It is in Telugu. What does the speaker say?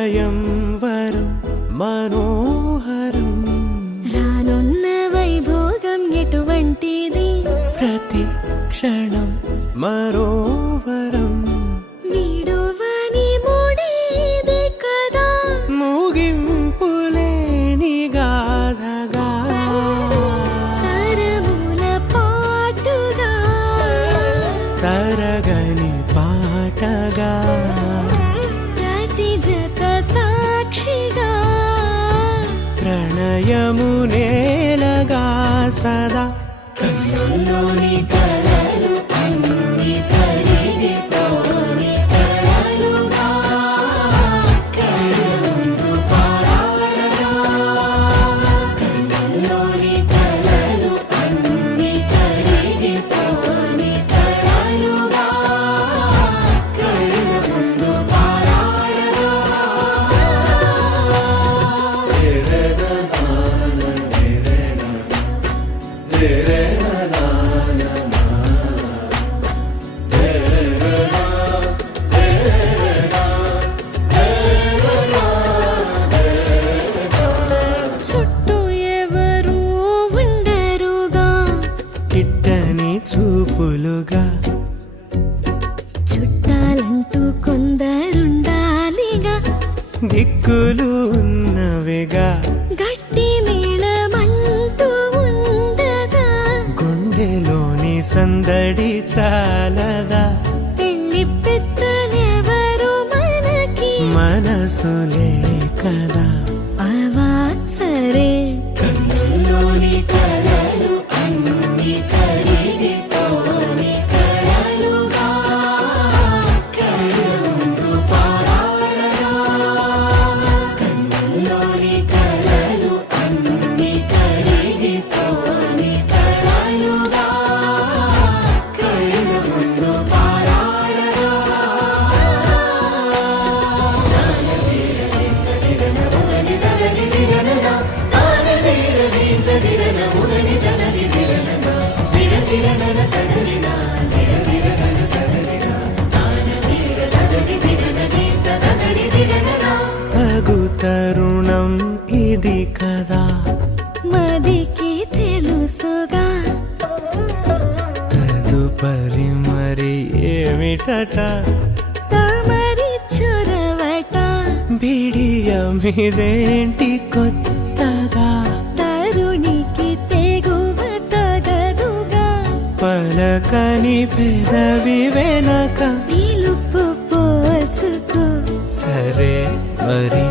స్వయంవరం మనోహరం రానున్న వైభోగం ఎటువంటిది ప్రతి క్షణం మరోవరం వీడువని మూడేది కదా ముగింపులేని గాథగా తరముల పాటుగా తరగని పాటగా సాక్షిగా ప్రణయము నేలగా సదా కన్నుల్లోని కలలు అన్ని కరిగిపోని కలలుగా కళ్ళముందు పారాడగా కన్నుల్లోని కలలు అన్ని కరిగిపోని కలలుగా కళ్ళముందు చూపులుగా చుట్టాలంటూ కొందరుండాలిగా దిక్కులు ఉన్నవిగా గట్టి మేళమంటూ ఉండదా గుండెలోని సందడి చాలదా పెళ్లి పెద్దలెవరు మనకి మనసులే కదా అవా సరే కన్నుల్లోని కలలు అన్ని కరిగిపోని కలలుగా కళ్ళముందు పారాడగా కన్నుల్లోని కలలు అన్ని కరిగిపోని కలలుగా కళ్ళముందు పారాడగా తగు తరుణం ఇది కదా మదికి తెలుసుగా తదుపరి మరి ఏమిటట తమరి చొరవట బిడియమిదేంటి కొత్తగా తరుణికి తెగువ తగదుగా పలకని పెదవి వెనక పిలుపు పోల్చుకో సరే మరి